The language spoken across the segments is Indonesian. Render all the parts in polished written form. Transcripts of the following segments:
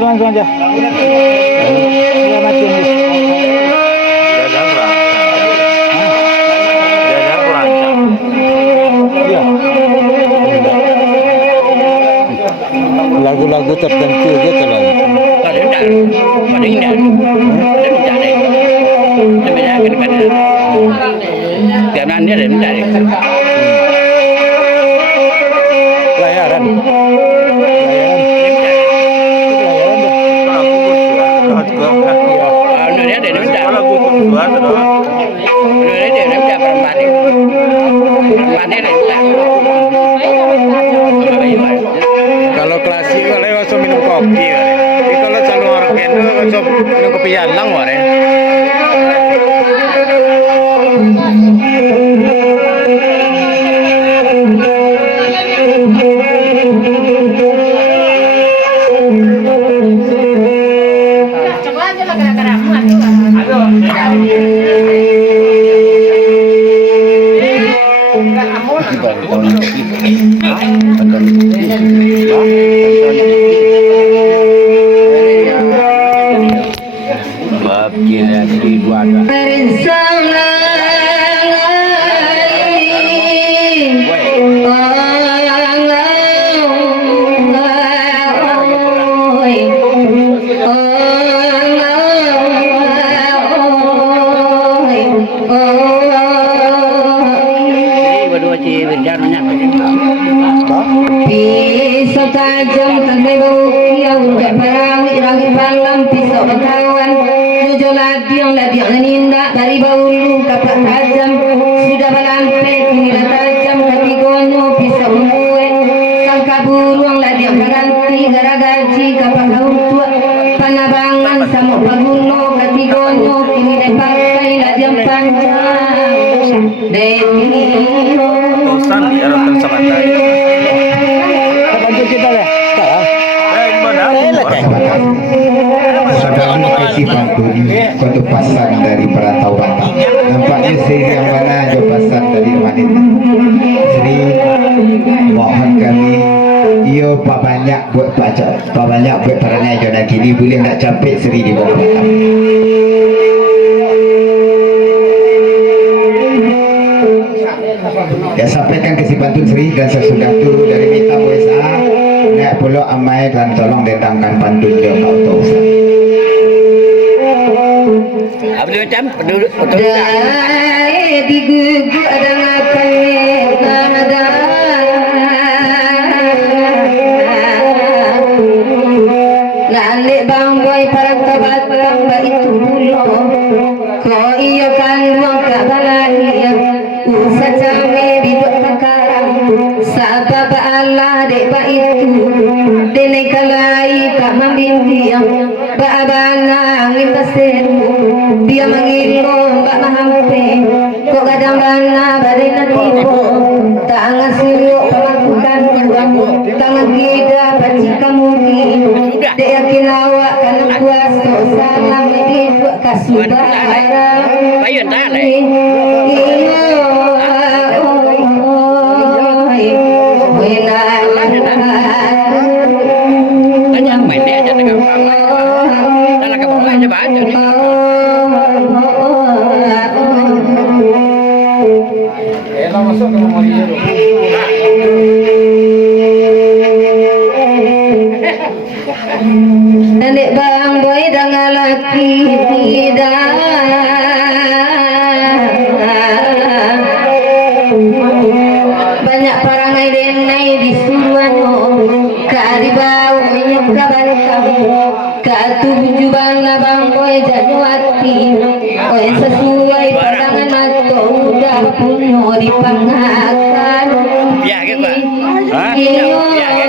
biar langsung aja. Ya mati ini. Iya. Lagu-lagu tertentu gitu loh. Layaran. Kalau klasik kalau langsung minum kopi, tapi kalau selalu organ itu langsung minum kopi yanlang, ware. Pisau tajam tandai bau kiau jak parangi rangi malam pisau berkawan tujuh ladiang menindak dari bau lu kapak tajam sudah balampe kini dah tajam kaki gonyo pisau muet sangka buruang ladiang berganti gara gaji kapak kaum tua panabangan samuk paguno kaki gonyo kini dah pakai ladiang panjang Devino Urusan di era tersebut. Kita lah. Saudara kasih bantu ini suatu pasang dari perantau Batak. Nampaknya Sri yang mana ada pasang dari wanita. Sri mohon kami iyo pak banyak buat baca, pak banyak buat perangai jodoh kini boleh nak capek Sri di bawah Batak. Ya sampaikan ke si Pantun Sri dan sesudah itu dari Mita USA nak pulau amai dan tolong datangkan pantun dia kau tahu. Apa dia macam? Penduduk Dai digugu ada ngapain ada Lalik bang boy para kabat bang itu bulo ko iyo kan wong kabalani usah cawe biduk pakarang sabab Allah dek ba itu dene kalai ka mambimbiang ba abana ngin baseru dia mangilo ba mahampe ko kadang bana barina tibo tangan suyo pamakukan uang tangan gida paci kamuni dek yakin awak kana puasa salam di kasubara Bayun tak le. Tanya main dia aja dengan orang. Dalam kapal aja baca ni. Elah masuk ke Maria tu. Nenek bang boy dengan laki tidak banyak parangai denai di suruano karibau minyak kabarkam katu bujubana bang boy januati oi sesuai padangan mato udah punyo di pangakan Biar ke pak? Ha? iyo Biar ke?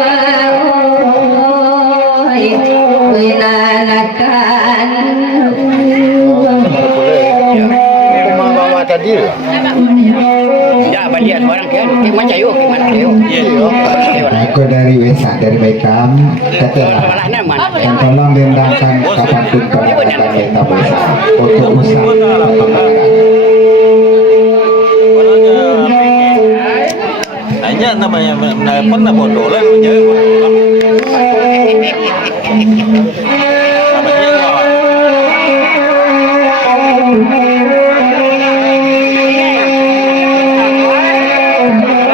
menanakan Memang bawa tadi lah. Ya balik orang ke macam yo ke mana yo. Aku dari Wesak dari Baikam kata Malah nak mana? dan tolong dendangkan kapan pun kepada kita Wesak untuk usaha. Ya namanya pernah bodoh lah, jadi bodoh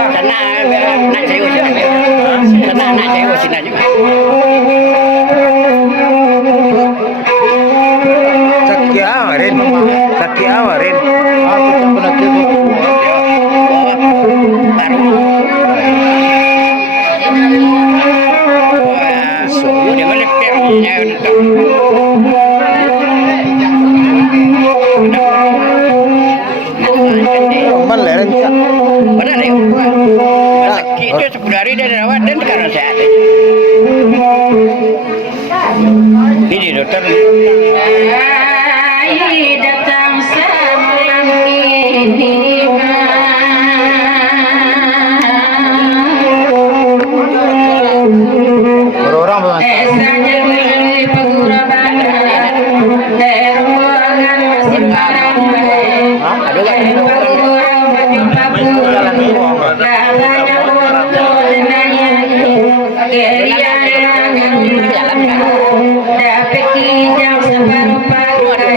Sana nak cewek sini. Sana nak cewek sini juga. Sakit awarin. Aku tak pernah tengok. Baru. So, dia melepasnya untuk. Man leren ka. Benar ya? Sakit itu 10 hari dia rawat dan sekarang sehat. Ini dokter. Ai datang semalam ini Berorang memang. esanya melalui pengurapan dari ruangan masih parah pengurang baju papu namanya orang nanya keriangan dapat kijang separuh pakai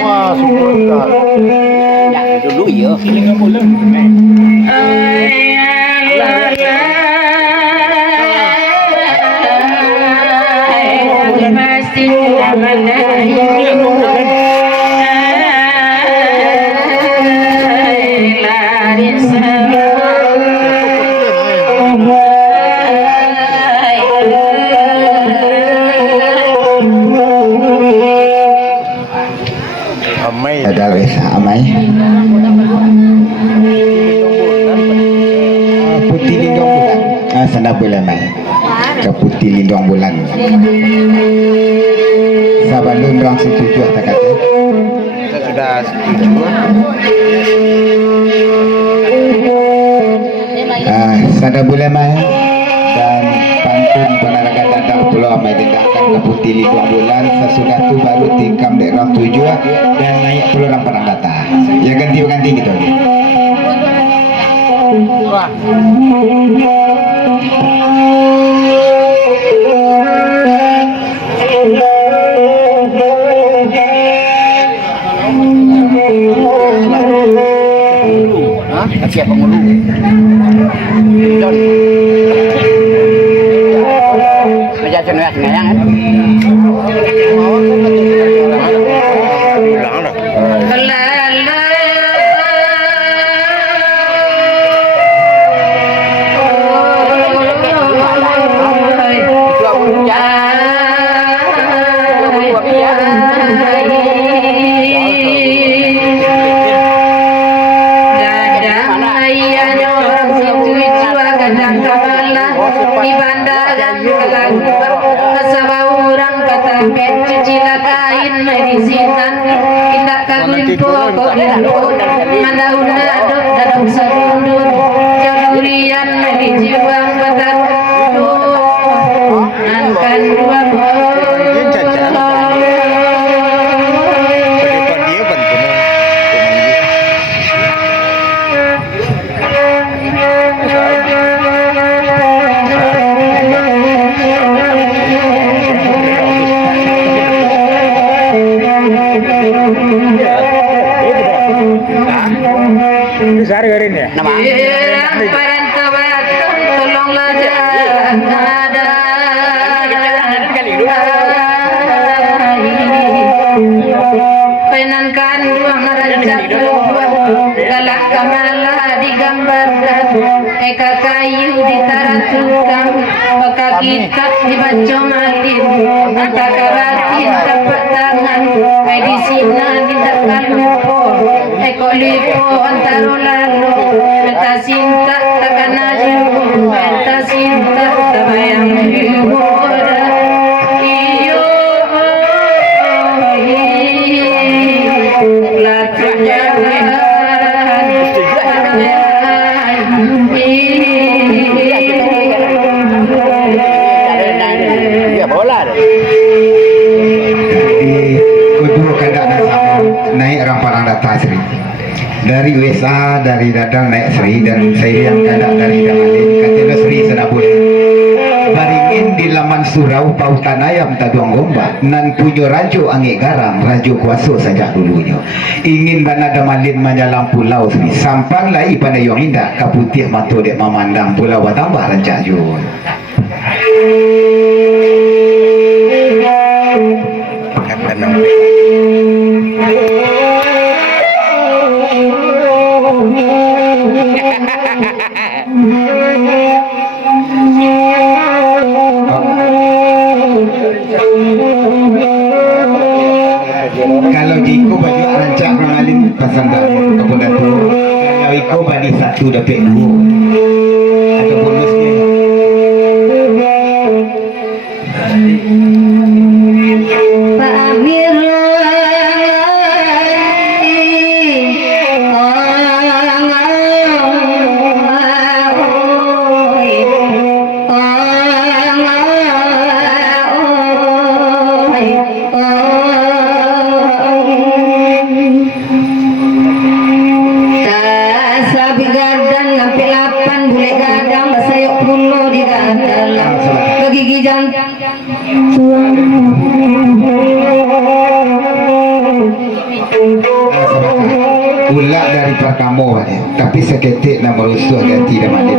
Wah, super tak. Dulu ya. Amai. Ada Lesa Amai. Putih lindung bulan. Sana boleh mai. Ke putih lindung bulan. Sabalun orang setuju tak kata. Kita sudah setuju. Sana boleh mai. Dan pantun penaraga datang pulau Amai dendangkan ke putih lindung bulan. Sesudah tu baru tikam daerah tujuan dan naik pulau orang pernah datang. Ya ganti gitu. Siap penghulu. Meja cenderung ngayang kan? Bilang dah. Pendidikan dia bantu. Sehari-hari ini ya? Nama? Tolonglah jangan ada penankan ruang rancak galak kamala digambarkan eka kayu ditaratukan maka kita dibaca matin takaratin tapak tangan medisina kita kalupo eko lipo antaro lalu meta cinta takana jiwa meta cinta tabayang jiwa iyo la Dia bola dah. Jadi kedua keadaan sama naik ramparang data Sri dari USA, dari Dadang naik Sri, dan saya yang keadaan dari Damalin katanya Sri senabun baringin di laman surau pautan ayam taduang gombak nan punyo rajo angin garam rajo kuasa saja dulunya ingin bana Damalin menyalam pulau Sri sampan lai pandayong indah kaputih matu dek memandang pulau tambah rancak jun kalau jiko baju rancak ramalin pasang dari kemudian tu kalau iko bani satu dapat dua ada bonusnya ulak dari perkamu tapi seketik nak merusuh ganti dan malik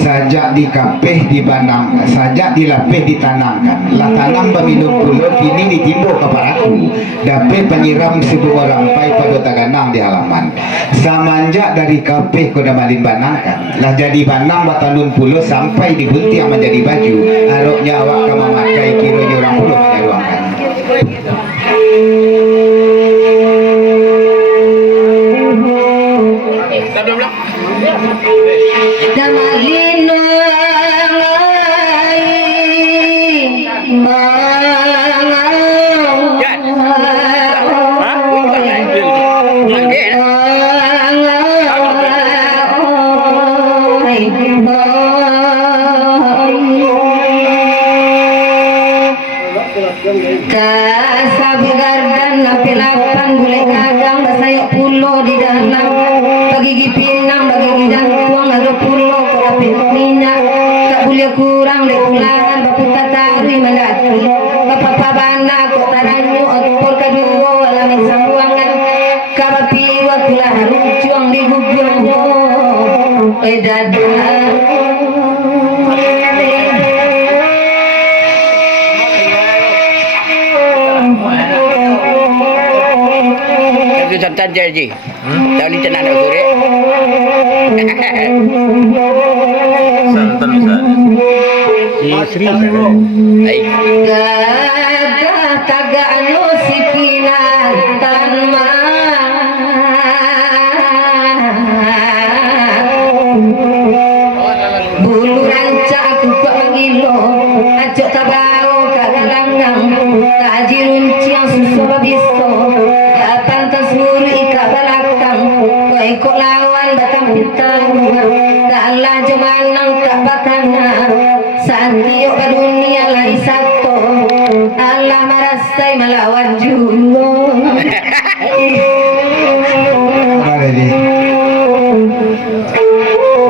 sajak dikapih dibanang sajak dilapih ditanangkan lah tanam berminum pulau kini ditimbul kepadaku dapat penyiram sebuah rampai pada taganang di halaman samanjak dari kapih kuda malin banangkan lah jadi banang batanun pulau sampai dibunting menjadi baju aroknya awak kamu memakai kira orang pulau menyaluangkan Santan je. Tahu ni tenang dah sore. Santan misalnya. Sri. Baik. Taga anu sikinan tanma bulu rancak aku kok mangilo acok tabau kagalangang kaji runciang susu babiso datang tasmuru ika balakang kau ikut lawan batang pitang kalah jumanang tak bakana santiok ke dunia lai satu Allah marasai melawan julo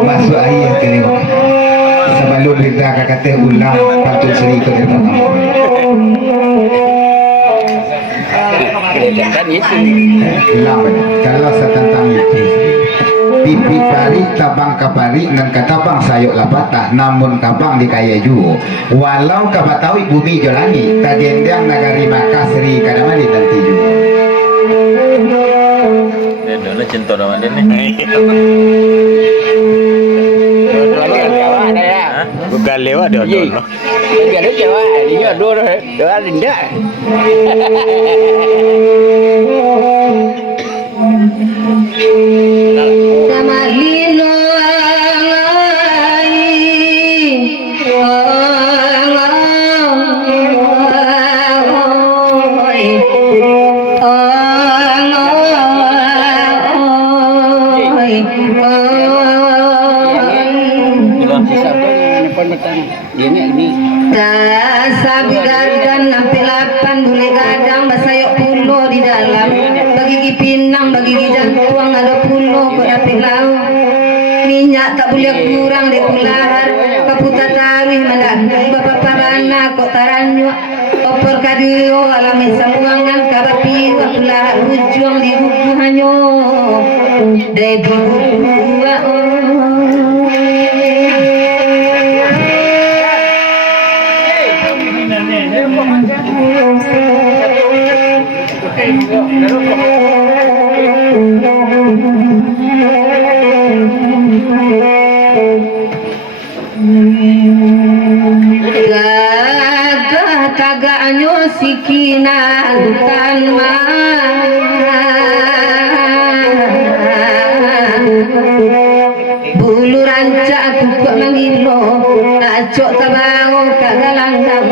masuk ayat tengok sebelum kita kata ulang patut Sri ke dalam Santan itu. ulang kalau setentang itu pipi pari tabang kapari dan katabang sayuk lapatah namun kabang dikaya juga walau kabatawi bumi jolani tadiendang nagari maka Sri kadamali nanti juga Dah cinta dah mana ni. Bukan lewat dia dulu. Biar dia cewek, dia dua linda. Tamalino Belum sisa tu nelfon petang. Dia ni Sabi gadang nampi lapan bule gadang basayok pulo di dalam bagi gigi pinang bagi gigi jantung ada pulo kok dapik lau minyak tak boleh kurang di kulahar kaputa tarih mandaki bapak parana kok taranyo opor kadio alami sambuangan kabapi kulahar ujung di buku hanyo debi buku Tagaanyo si kinalutan bulu rancak aku kok mangilo acok tabango kagalandang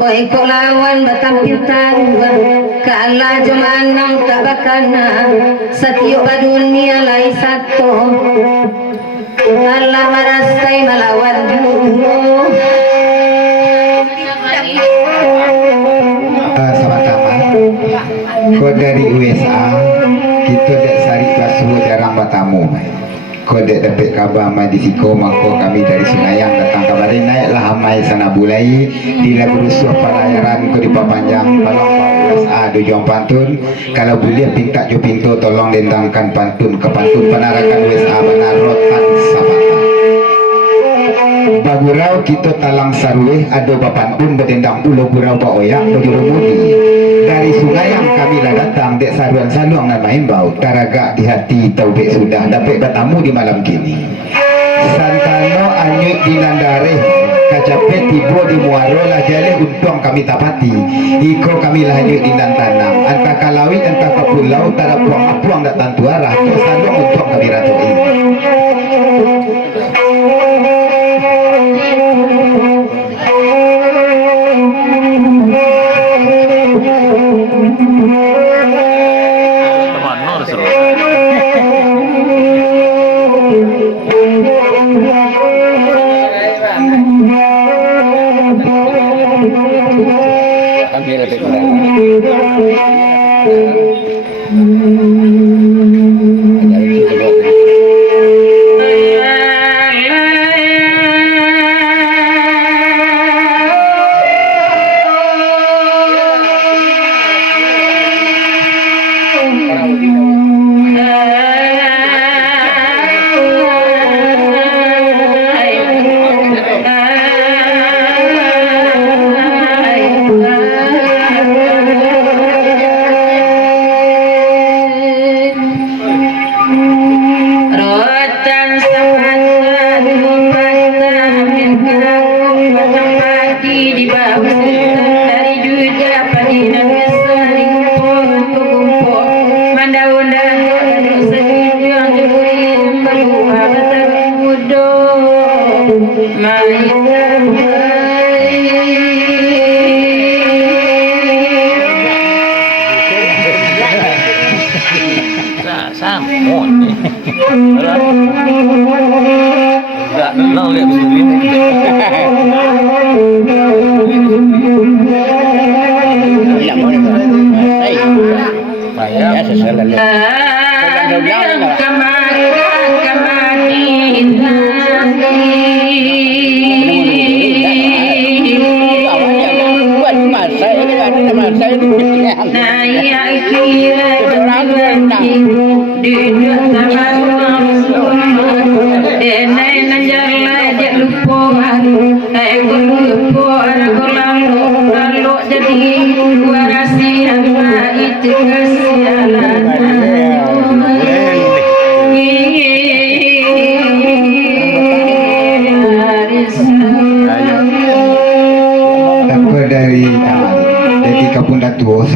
koi ko lawan batang pintaruan kala jomanang tak bakana satyo badunia lai sato Allah marasai malawan dulu kau dari USA kita dek sari basuh jarang bertamu kau dek dapat kabar mai di siko maka kami dari Sunayang datang kabar naiklah amai sana bulai di lagu rusuh pelayaran kau di Papanjang tolong kau USA dujung pantun kalau boleh pinta jo pintu tolong dendangkan pantun ke pantun penarakan USA benar rotan sabata bagurau kita talang sarwe ada bapantun berdendang ulo gurau ba oyak bajurumudi dari Sunayang kami lah datang dek saruan saluang dan main bau taraga di hati taubek sudah dapat bertamu di malam kini santano anyut di nandare kacapet tibo di muaro lah jale untung kami tapati iko kami lah anyut di nantanang antah kalawit antah kapulau tara puang-puang datang tuarah to saluang untung kami ratoi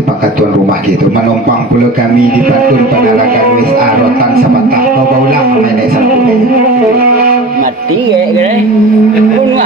sepakat tuan rumah gitu menumpang pula kami di pantun penarakan USA rotan sama tak kau ulang main naik satu mati ya kan bunuh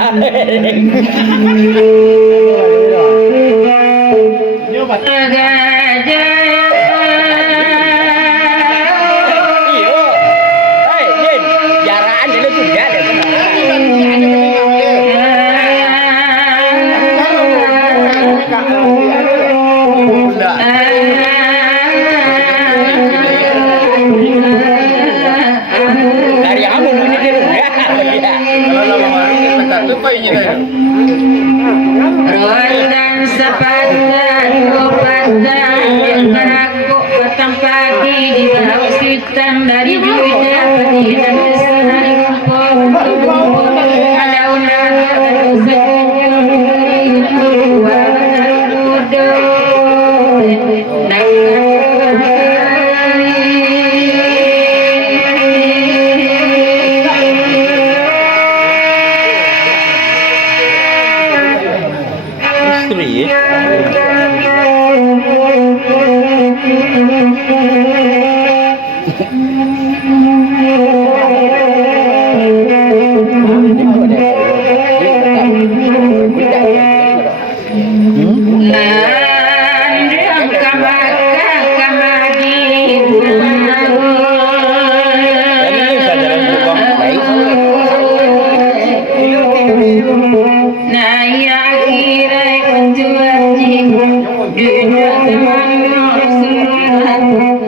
utang dari duitnya tidak sehari kumpul ada undangan ada dosa Istri.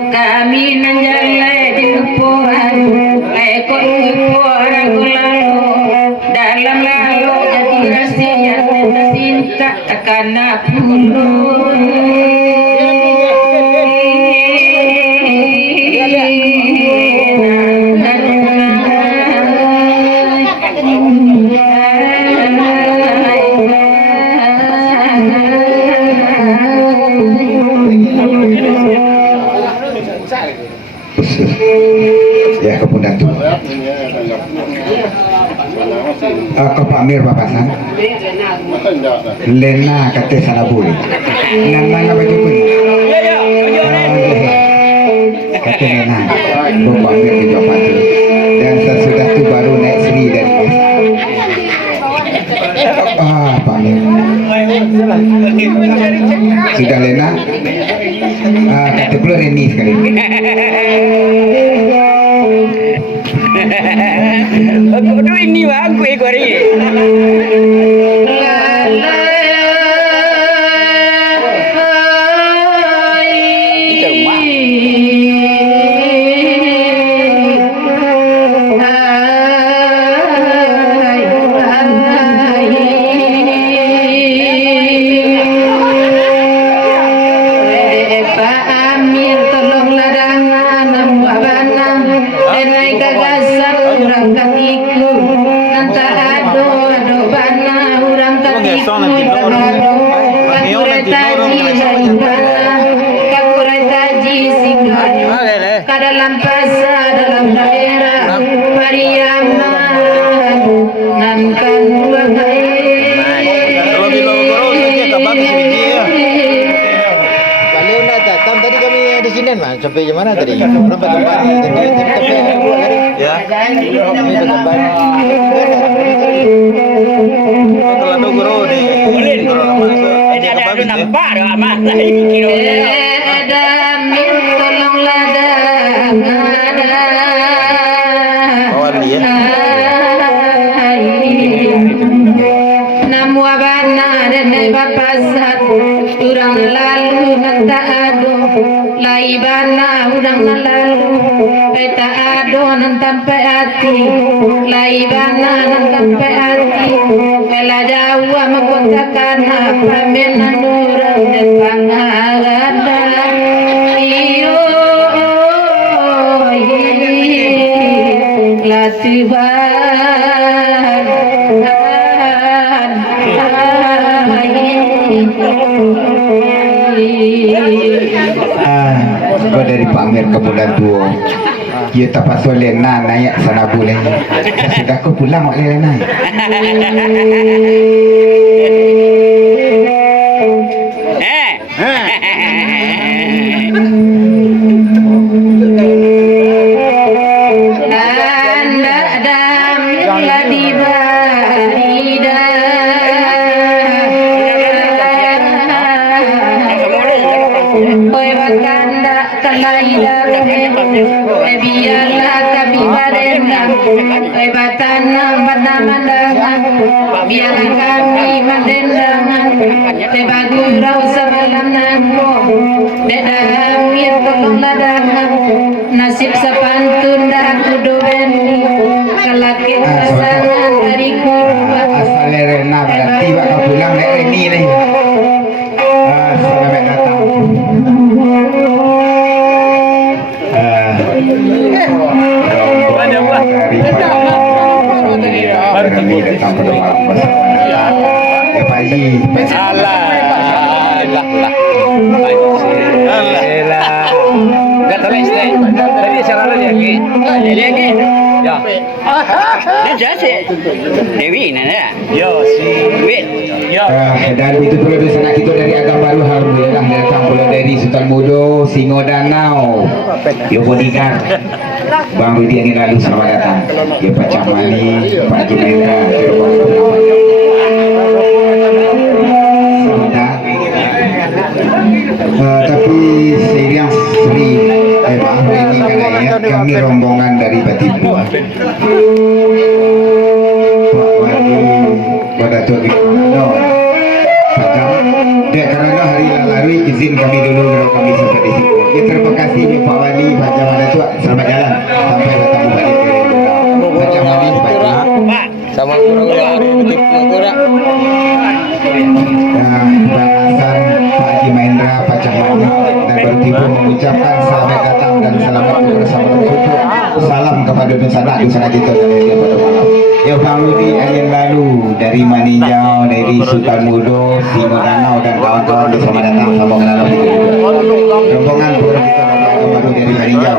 Kami menjalai di kepuan ekor kepuan dalam lalu jadi rahsia cinta takkan ya kemudian tuh ke Pamir papasan Lena kata sana boleh nama baju pun kata Lena Bapak Amir di Jawa dan sesudah itu baru naik Sri dari Pak Amir sudah Lena kata pula Reni sekali Aduh ini aku ekor ini. Itu rumah. Pak Amir tolonglah dengan abana denai gagasan urang katiku nanta ado bana urang katiku kakuretaji singgah kadalam pasar dalam daerah Mariama namkan buang Kalau di Logoro saja kabar sedikit ya. Balik nak datang tadi kami di sini mas sampai di mana tadi? Berapa tempat? Ya. Ini tempat. Kalau Logoro di Ini ada nampak dah mas. Kilo. Damir tolonglah Kawan dia. Namu abana dan bapasat urang lalu nanta ado laibana urang lalu peta ado nantampe ati laibana nantampe ati kala jawa makotakan pamenan urang dan pangaganda iyo latiban kau dari Pamir ke bulan tua ia tak pasal Lena naik sana boleh sudah kau pulang oleh Lena Nanda damir ladibarida Oi bakanda kalaida biarlah kami barenda Oi batana banamandangan biarlah kami mandendangan tebagurau semalam nangko dedamir tolonglah dangan nasib sepantun dah kudu bendi kelaki pasangan dari kurba asal Lena berarti bakal pulang naik Reni ni selamat datang Dia ke? Ya. Dia jadi Dewi nana. Ya si. Dewi. Ya. Dan itu pula di sana kita dari Agam Baru alhamdulillah datang pula dari Sultan Mudo, Singo Danau, yo bodyguard. Bang Rudi yang lalu selamat datang. Ya Pak Camali, Pak Jumenda, tapi seriang Sri maaf ini karena ya kami rombongan dari Batipu. Pak Wali pada tuan dia karena hari lalu izin kami dulu kalau kami sampai di situ. Ya, terima kasih ya Pak Wali, Pak Jamal Tua, selamat jalan sampai bertemu balik ke Pak Jamal Pak. Pak, sama kurang hari betul kurang. Bang Hasan, Pak Haji Mahendra, Pak Cahmani dan Bertibu mengucapkan selamat datang dan selamat bersama bersyukur. Salam kepada dusana kita dari dia pada malam. Ya Bang Rudi yang lalu dari Maninjau, dari Sultan Mudo, Singo Danau dan kawan-kawan bersama datang sama kenal kita. Rombongan program kita baru dari Maninjau.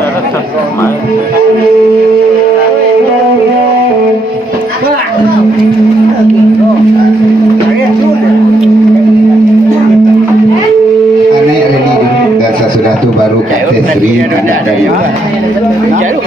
Anak ready dulu dan sesudah itu baru kakek Sri anak dari Jalur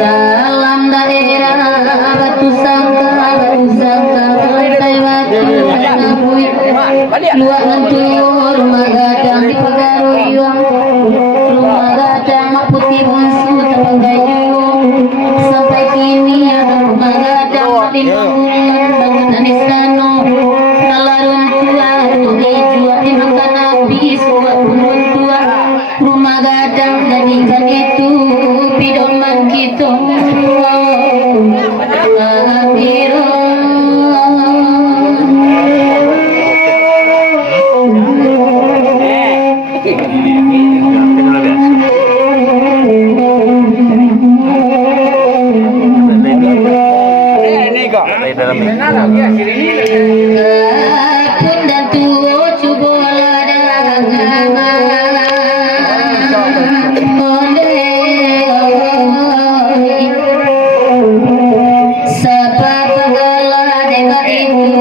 dalam daerah Batu Sangka Pantai Batu Ngabui luak ngantur rumah gadang di Pagaruyung rumah gadang mak putih bungsu tepanggai juyung sampai kini ada rumah gadang mak di bangunan bangunan istana nalarun tua hijau dimakan api suap pun tua rumah gadang jadikan itu pidoman kita ini kok. Kapun dan tuo cubo ladang sapa pegala deka itu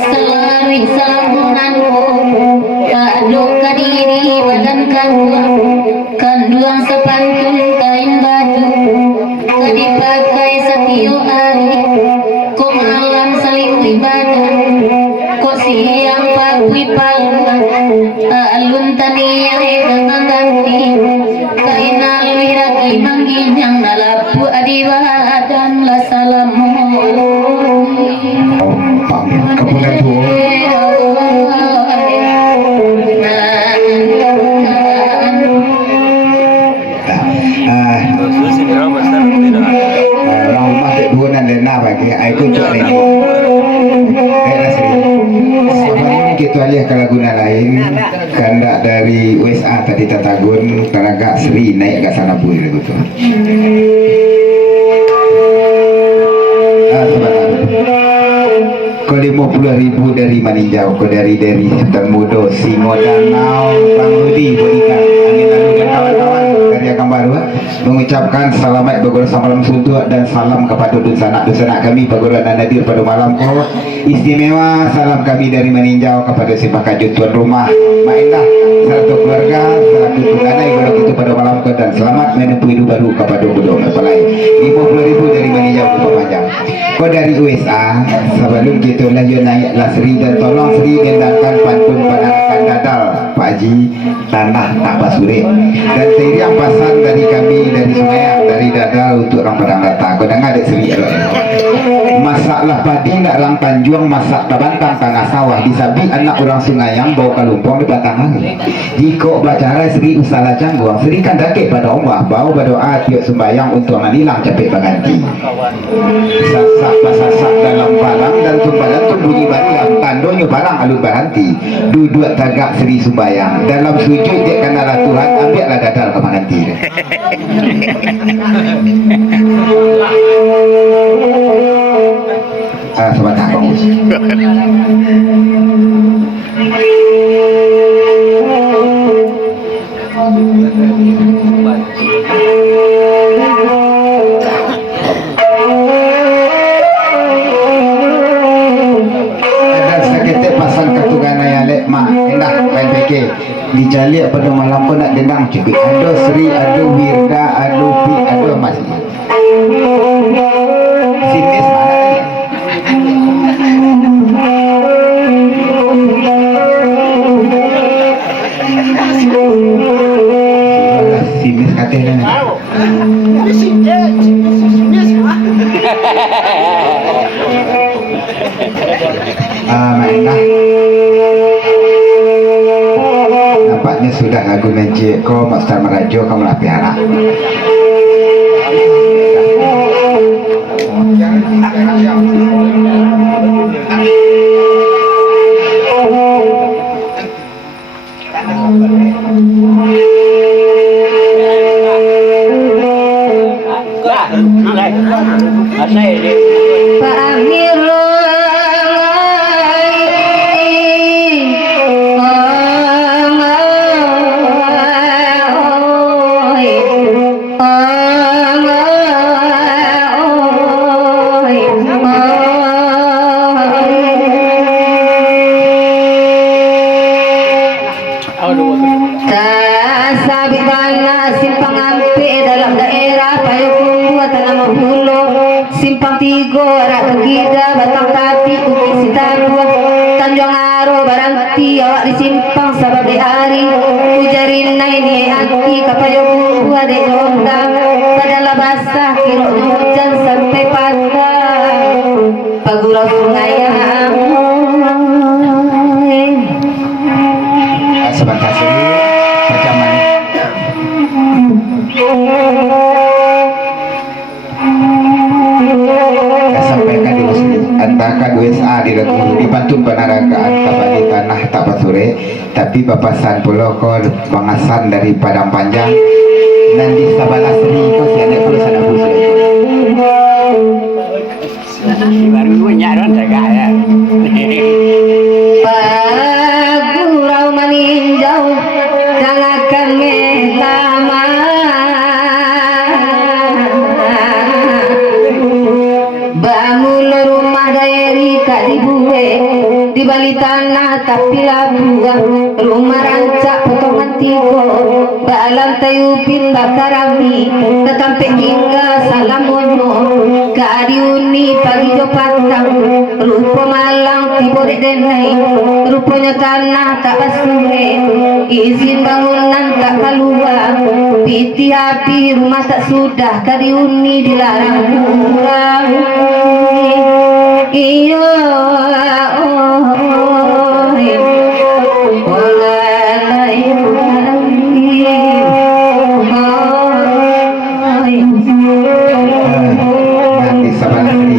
selari salamunanku kado kadiri badan kanduang sepantun kain baju kadipakai setiap hari kok malam selimut badan kok siang papui palma alun tania dengan ganti kain alui ragi mangginyang nalapu adibadan la salamu Kemudian tuh orang masih dua dan lena bagi aku untuk ini. Sebelum kita lihat ke laguna lain, kandak dari USA tadi Tatagun, tenaga Sri naik ke sana pun gitu. Kau 50.000 dari Maninjau, kau dari Sultan Mudo, Singo Danau, Bang Rudi, Bodikan, angin lalu dan kawan-kawan dari Agam Baru mengucapkan selamat bergurau samalam suntuk dan salam kepada dusana kami bergurau dan hadir pada malam kau istimewa. Salam kami dari Maninjau kepada si Pakajut tuan rumah Mak Indah satu keluarga selaku tunanai kalau itu pada malam kau dan selamat menempuh hidup baru kepada budok mempelai 50.000 dari Maninjau ke panjang. Kau dari USA sebelum kita lanjut naik lah Sri dan tolong Sri dendangkan pantun pandangan dadal Pak Haji tanah tak basure dan teriak pasan dari kami dari Sungai dari dadal untuk orang Padang Rata. Kau dengar dek Sri masak lah padi nak lang Tanjung masak tabantang tengah sawah disabi anak orang sungai yang bau kalumpong di batang angin. Jika bacara Sri Usala Cangguang Sri kan dakik pada Allah bau berdoa tiap sembayang untuk manilang capek baganti. Sasak pasasak dalam palang dan tumbalan tu bunyi bariang tandonyo barang alun berhenti. Duduk tagak Sri sembayang dalam sujud dia kanara Tuhan ambillah dadal ke manganti. Sebentar bagus. Ada seketik pasang ketugan ayah lek mak endah kain peke dicalik pada malam pun nak dendang cubit ada Sri ada Wirda ada Pi ada Mas sinis mana sinis katanya mainlah nampaknya sudah lagu Najib kau Master Merajo kau melah piara Kasabi bana simpang ampe dalam daerah Payakumbuh Tanah Hulu simpang tigo rak kegida batang pati uki sitabuah Tanjung Aro baranti awak di simpang sabab di hari ujarin naini anti Payakumbuh dek jondang padahal basah kiro hujan sampai patah pagurau sungai yang sebentar Sri perjaman saya sampaikan di Muslim antakan USA di lagu di pantun penaragaan tabali tanah tak pasure tapi papasan pulau kau bangasan dari Padang Panjang dan di Sabala Sri kau sianek pulau sana busuk baru punya orang tegak Pagurau meninjau dalakan melama bangun rumah daeri tak dibuat di bali tanah tapi labuah rumah rancak potongan tiga balam tayupin bakarami tetampek hingga salam mono kadiuni pagi jo patang rupa malang tibore denai rupanya tanah tak basure izin bangunan tak keluar piti api rumah tak sudah kadiuni dilarang kurang iyo nanti Sabala Sri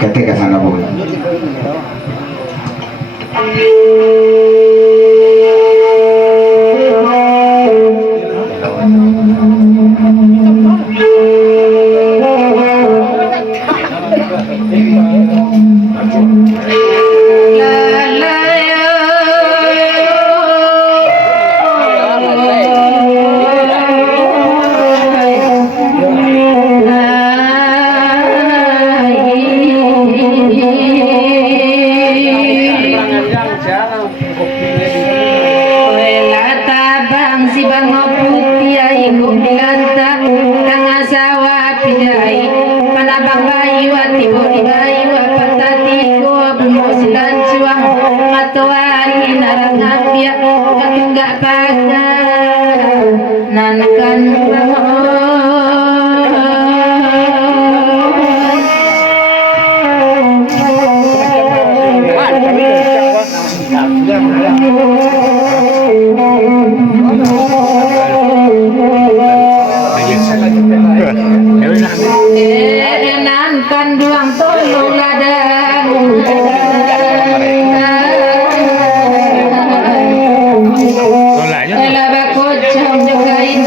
ketika sana bu nanakan kanduang tolong ladang Tolaknya. Ela bakocam jagain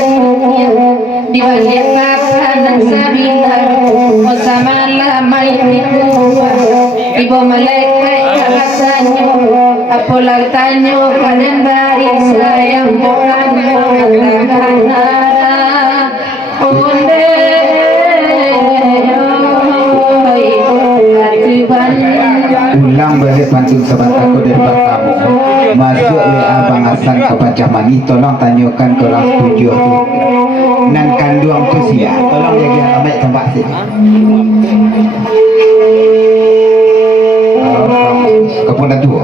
di balik papanan sabina o samala mai tua ibu malaikat kalasanyo apolag tanyo kanembari sayang boranyo kanara onde oi katiban ulang balik pantun sebentar ko dari pertama masuk abang Hasan ke Pancamani tolong tanyakan ke orang 7 tu nan kanduang tu sia tolong jaga ambil tempat sini kepala tua